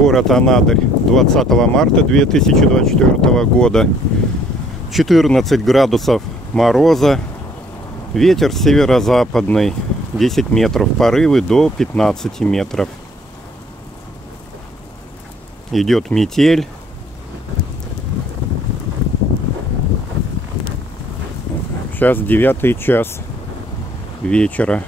город Анадырь, 20 марта 2024 года. 14 градусов мороза, ветер северо-западный, 10 метров, порывы до 15 метров. Идет метель. Сейчас 9 час вечера.